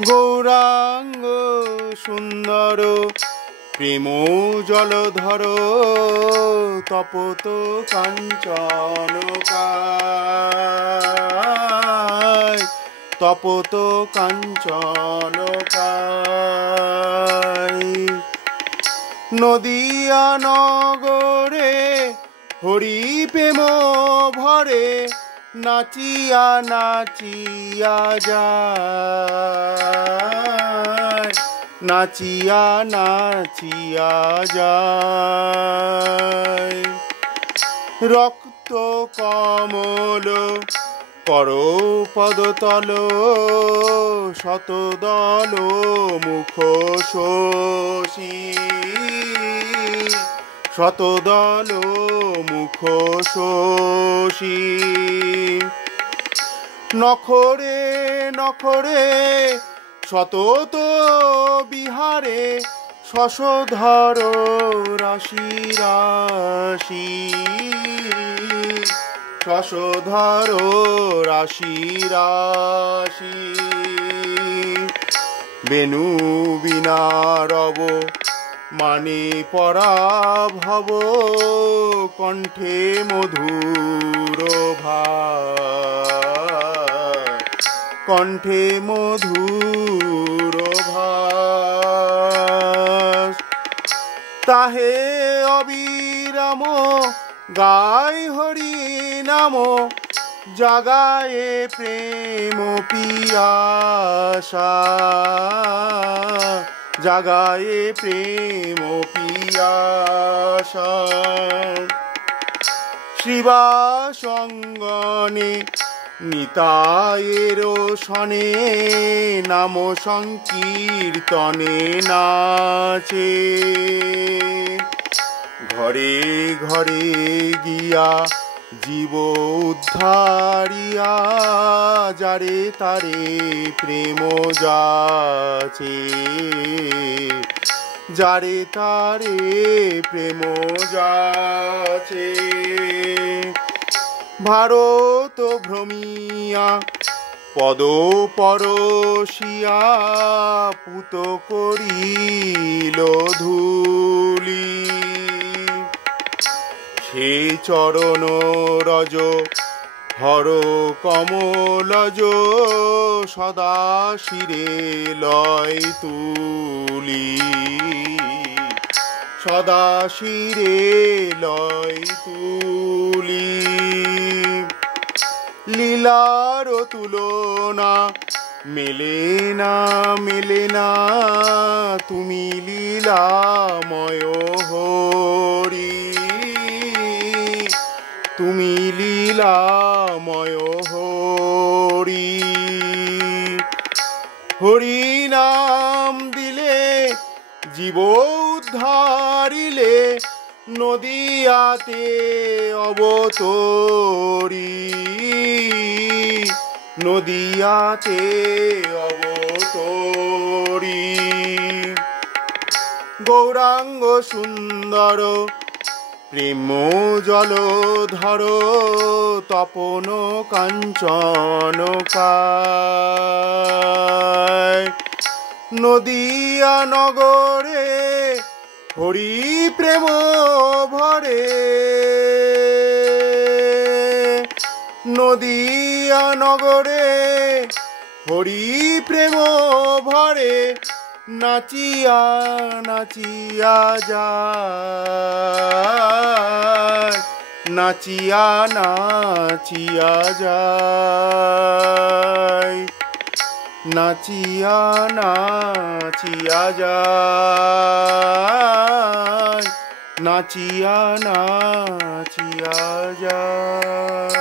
গৌরাঙ্গ সুন্দর প্রেম জলধর তপত কাঞ্চনকায় তপত কাঞ্চনকায় নদিয়া নগরে হরি প্রেম ভরে নাচিয়া নাচিয়া যায় নাচিয়া নাচিয়া যায় রক্ত কমল কর পদতল শতদল মুখ শোষী শতদল মুখ শোষী নখরে নখরে শতত বিহারে শশধর রাশি রাশি শশধর রাশি রাশি বেণু বিনারব মানে পরাভব কণ্ঠে মধুর ভাব কণ্ঠে মধুর ভাস তাহে অবিরাম গায় হরি নাম জাগায়ে প্রেম পিয়াসা জাগায়ে প্রেম পিয়াসা শিবাসঙ্গনে নিতায়ের সনে নাম সংকীর্তনে নাচে ঘরে ঘরে গিয়া জীব উদ্ধারিয়া যারে তারে প্রেম যাচে যারে তারে প্রেম যাচে ভারত ভ্রমিয়া পদ পরশিয়া পুত করিল ধূলি সে চরণ রজ হর কমলজ সদা শিরে লয় তুলি সদা শিরে লয় তুলি লীলার তুলনা মেলে না তুমি লীলাময় হরি তুমি লীলাময় হরি হরি নাম দিলে জীব উদ্ধারিলে নদিয়াতে অবতরি নদিয়াতে অবতরি গৌরাঙ্গ সুন্দর প্রেম জলধর তপন কাঞ্চনকায় নদিয়া নগরে হরি প্রেম ভরে নদিয়া নগরে হরি প্রেম ভরে নাচিয়া নাচিয়া যায় নাচিয়া নাচিয়া যায় নাচিয়া নাচিয়া যায় নাচিয়া নাচিয়া যায়।